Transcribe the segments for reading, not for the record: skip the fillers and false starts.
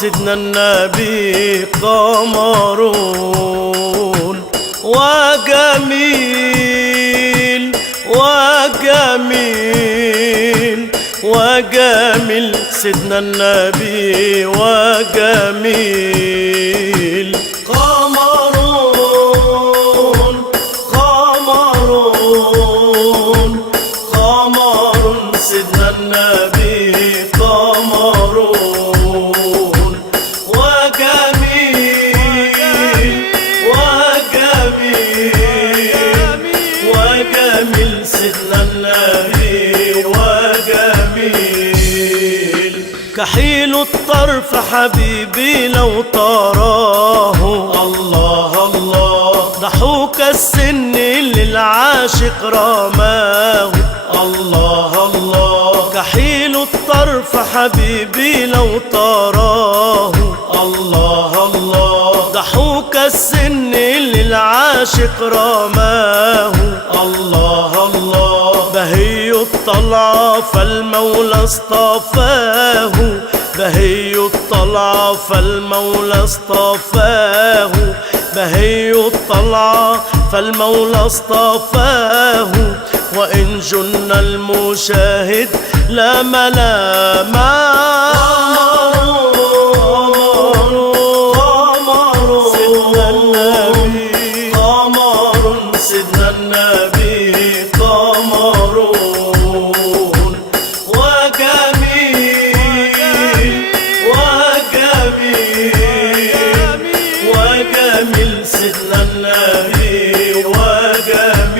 سيدنا النبي قمرون وجميل وجميل وجميل سيدنا النبي وجميل قمرون قمرون قمر سيدنا النبي قمرون وجميل وجميل وجميل سيدنا النبي وجميل كحيل الطرف حبيبي لو تراه الله الله ضحوك السن للعاشق رماه الله الله كحيل الطرف حبيبي لو تراه الله الله ضحوك السن للعاشق رماه الله الله بهي الطلعة فالمولى اصطفاه بهي الطلعة فالمولى اصطفاه بهي الطلعة فالمولى اصطفاه وإن جن المشاهد لا ملاما سيدنا النبي قمرون وجميل وجميل وجميل سيدنا النبي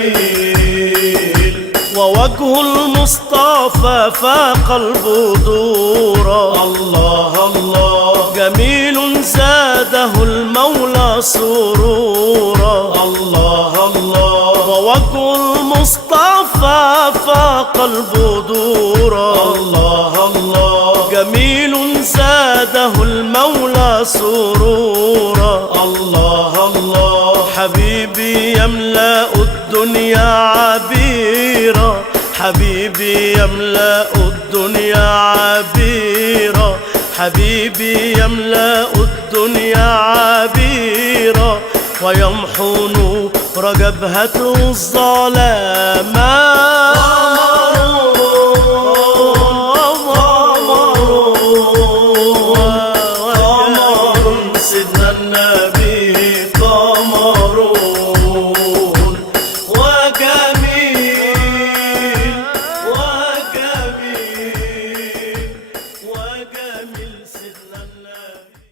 وجميل ووجه المصطفى فاق البدور الله الله جميل زاده المولى سرورا الله الله ووجه المصطفى فاق البدور الله الله جميل زاده المولى سرورا الله الله حبيبي يملأ الدنيا عبيرا حبيبي يملأ الدنيا عبيرا حبيبي يملأ الدنيا عبيرا ويمحو نور جبهته الظلامات سيدنا النبي قمرون وجميل وجميل وجميل سيدنا النبي